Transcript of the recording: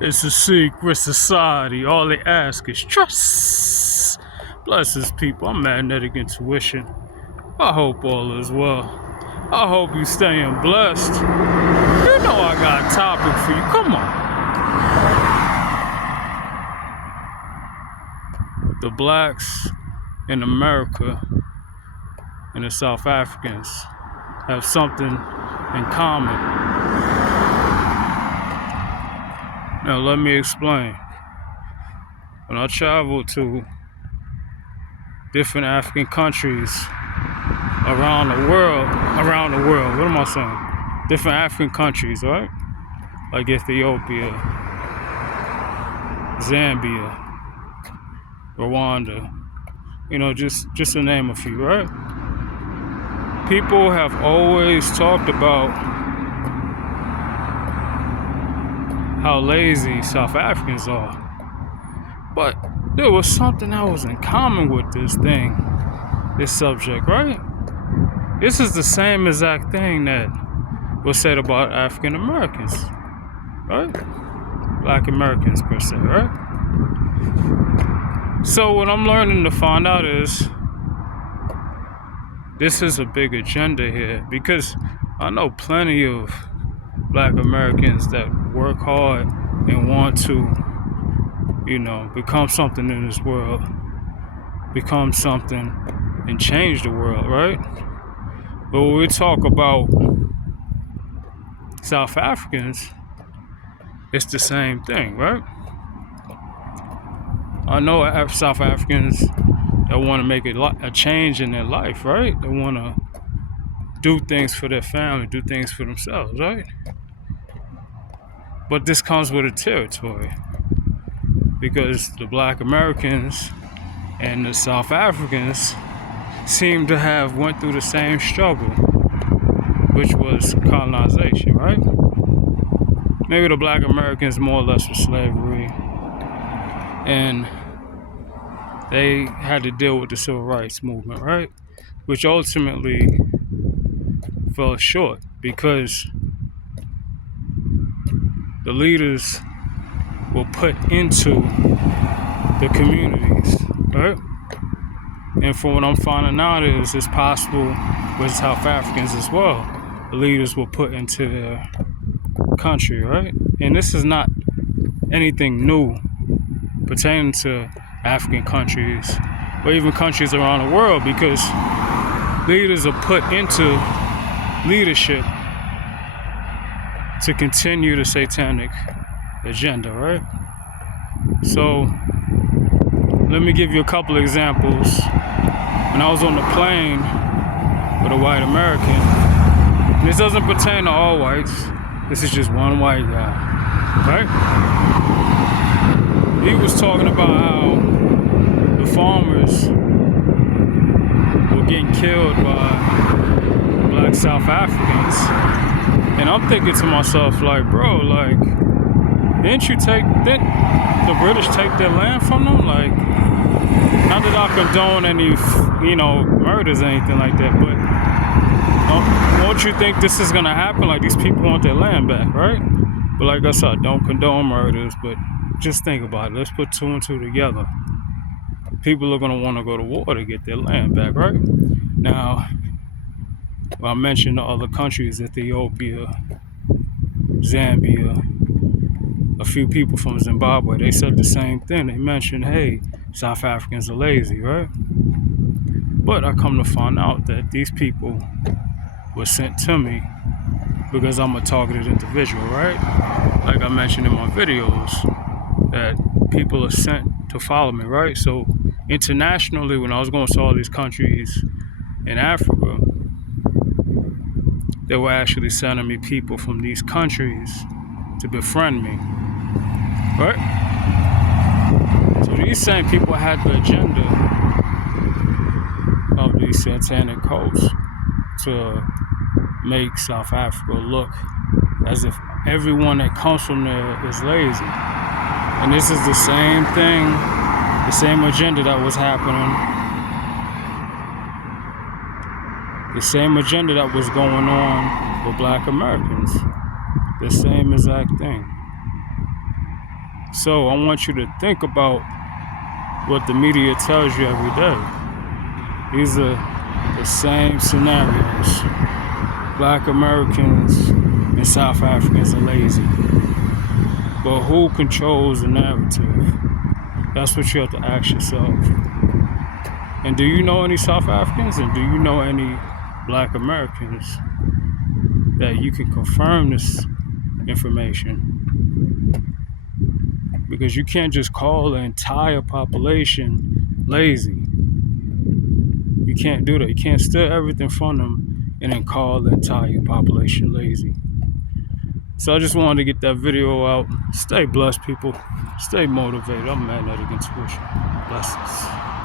It's a secret society. All they ask is trust. Bless his people. I'm Magnetic Intuition. I hope all is well. I hope you staying blessed. You know I got a topic for you. Come on. The blacks in America and the South Africans have something in common. Now let me explain. When I travel to different African countries around the world, what am I saying? Different African countries, right? Like Ethiopia, Zambia, Rwanda, just to name a few, right? People have always talked about how lazy South Africans are. But there was something that was in common with this subject, right? This is the same exact thing that was said about African Americans, right? Black Americans per se, right? So what I'm learning to find out is this is a big agenda here, because I know plenty of Black Americans that work hard and want to, become something in this world, become something and change the world, right? But when we talk about South Africans, it's the same thing, right? I know South Africans that want to make a change in their life, right? They want to do things for their family, do things for themselves, right? But this comes with a territory, because the Black Americans and the South Africans seem to have went through the same struggle, which was colonization, right? Maybe the Black Americans more or less for slavery, and they had to deal with the civil rights movement, right? Which ultimately fell short because the leaders were put into the communities, right? And from what I'm finding out is it's possible with South Africans as well. The leaders were put into their country, right? And this is not anything new pertaining to African countries or even countries around the world, because leaders are put into leadership to continue the satanic agenda, right? So let me give you a couple of examples. When I was on the plane with a white American, and this doesn't pertain to all whites, this is just one white guy, right? He was talking about how the farmers were getting killed by Black South Africans. And I'm thinking to myself, like, bro, like, didn't the British take their land from them? Like, not that I condone any, murders or anything like that, but won't you think this is gonna happen? Like, these people want their land back, right? But like I said, I don't condone murders, but just think about it. Let's put two and two together. People are gonna want to go to war to get their land back, right? Now, I mentioned the other countries, Ethiopia, Zambia, a few people from Zimbabwe. They said the same thing. They mentioned, hey, South Africans are lazy, right? But I come to find out that these people were sent to me because I'm a targeted individual, right? Like I mentioned in my videos, that people are sent to follow me, right? So internationally, when I was going to all these countries in Africa, they were actually sending me people from these countries to befriend me, right? So these same people had the agenda of these satanic cults to make South Africa look as if everyone that comes from there is lazy. And this is the same thing, the same agenda that was happening, the same agenda that was going on with Black Americans, the same exact thing. So I want you to think about what the media tells you every day. These are the same scenarios. Black Americans and South Africans are lazy. But who controls the narrative? That's what you have to ask yourself. And do you know any South Africans, and do you know any Black Americans that you can confirm this information? Because you can't just call the entire population lazy. You can't do that. You can't steal everything from them and then call the entire population lazy. So I just wanted to get that video out. Stay blessed, people. Stay motivated. I'm Magnetic Intuition. Blessings.